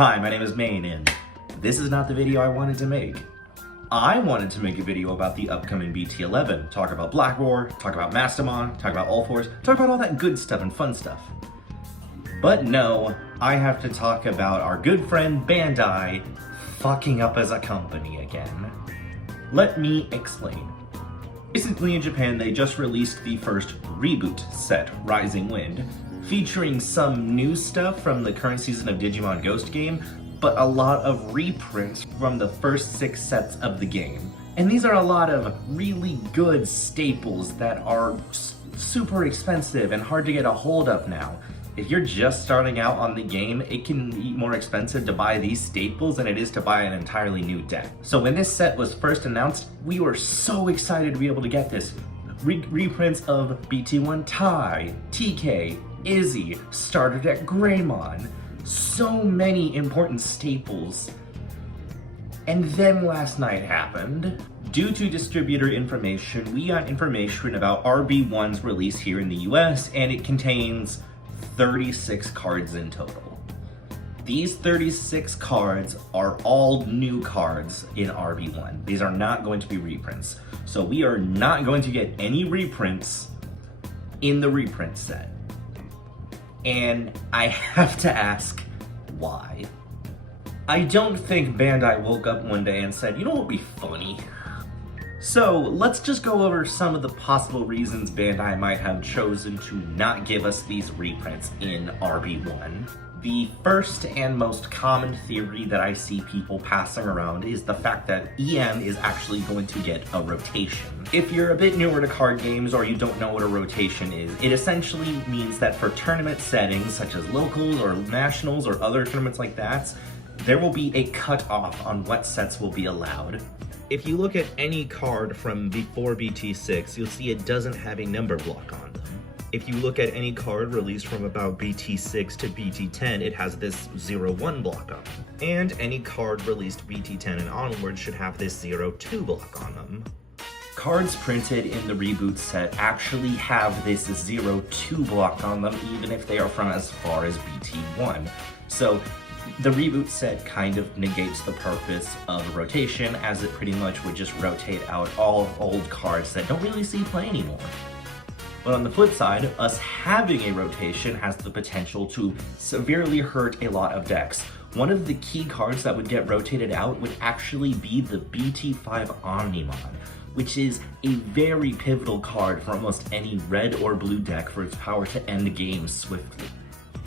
Hi, my name is Maine, and this is not the video I wanted to make. I wanted to make a video about the upcoming BT11, talk about Black Roar, talk about Mastamon, talk about All Fours, talk about all that good stuff and fun stuff. But no, I have to talk about our good friend Bandai fucking up as a company again. Let me explain. Recently in Japan, they just released the first reboot set, Rising Wind, featuring some new stuff from the current season of Digimon Ghost game, but a lot of reprints from the first 6 sets of the game. And these are a lot of really good staples that are super expensive and hard to get a hold of now. If you're just starting out on the game, it can be more expensive to buy these staples than it is to buy an entirely new deck. So when this set was first announced, we were so excited to be able to get this. Reprints of BT1 Tai, TK, Izzy, Starter Deck Greymon, so many important staples. And then last night happened. Due to distributor information, we got information about RB1's release here in the US, and it contains 36 cards in total. These 36 cards are all new cards in RB1. These are not going to be reprints. So we are not going to get any reprints in the reprint set. And I have to ask, why? I don't think Bandai woke up one day and said, you know what would be funny? So let's just go over some of the possible reasons Bandai might have chosen to not give us these reprints in RB1. The first and most common theory that I see people passing around is the fact that EM is actually going to get a rotation. If you're a bit newer to card games or you don't know what a rotation is, it essentially means that for tournament settings such as locals or nationals or other tournaments like that, there will be a cutoff on what sets will be allowed. If you look at any card from before BT6, you'll see it doesn't have a number block on them. If you look at any card released from about BT6 to BT10, it has this 0-1 block on them. And any card released BT10 and onward should have this 0-2 block on them. Cards printed in the reboot set actually have this 0-2 block on them, even if they are from as far as BT1. So the reboot set kind of negates the purpose of rotation, as it pretty much would just rotate out all old cards that don't really see play anymore. But on the flip side, us having a rotation has the potential to severely hurt a lot of decks. One of the key cards that would get rotated out would actually be the BT5 Omnimon, which is a very pivotal card for almost any red or blue deck for its power to end games swiftly.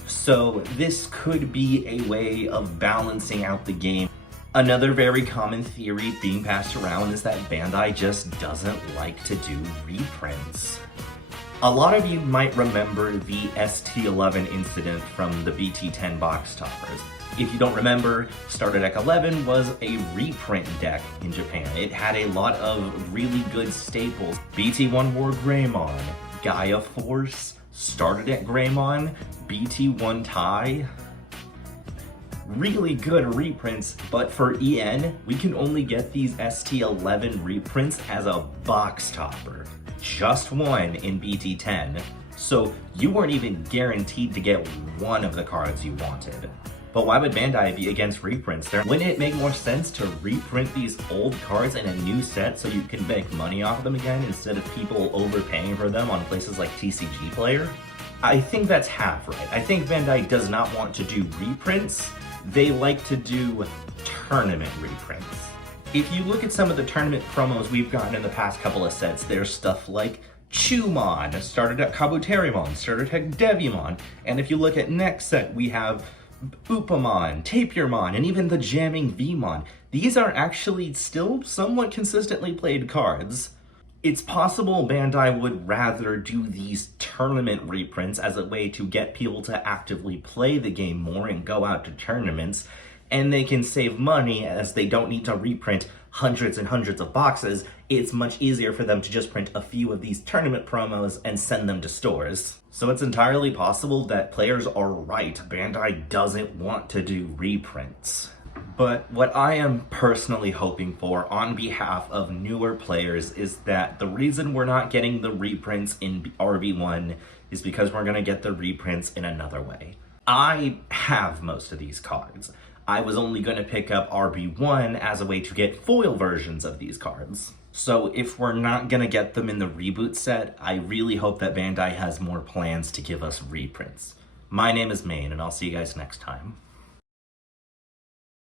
So this could be a way of balancing out the game. Another very common theory being passed around is that Bandai just doesn't like to do reprints. A lot of you might remember the ST11 incident from the BT10 box toppers. If you don't remember, Starter Deck 11 was a reprint deck in Japan. It had a lot of really good staples. BT1 War Greymon, Gaia Force, Starter Deck Greymon, BT1 Tai. Really good reprints, but for EN, we can only get these ST11 reprints as a box topper. Just one in BT10, so you weren't even guaranteed to get one of the cards you wanted. But why would Bandai be against reprints? Wouldn't it make more sense to reprint these old cards in a new set so you can make money off of them again instead of people overpaying for them on places like TCG Player? I think that's half right. I think Bandai does not want to do reprints. They like to do tournament reprints. If you look at some of the tournament promos we've gotten in the past couple of sets, there's stuff like Chumon, Starter Deck Kabuterimon, Starter Deck Devimon, and if you look at next set, we have Upamon, Tapirmon, and even the Jamming Vmon. These are actually still somewhat consistently played cards. It's possible Bandai would rather do these tournament reprints as a way to get people to actively play the game more and go out to tournaments, and they can save money as they don't need to reprint hundreds and hundreds of boxes. It's much easier for them to just print a few of these tournament promos and send them to stores. So it's entirely possible that players are right. Bandai doesn't want to do reprints. But what I am personally hoping for on behalf of newer players is that the reason we're not getting the reprints in RB1 is because we're going to get the reprints in another way. I have most of these cards. I was only going to pick up RB1 as a way to get foil versions of these cards. So if we're not going to get them in the reboot set, I really hope that Bandai has more plans to give us reprints. My name is Maine, and I'll see you guys next time.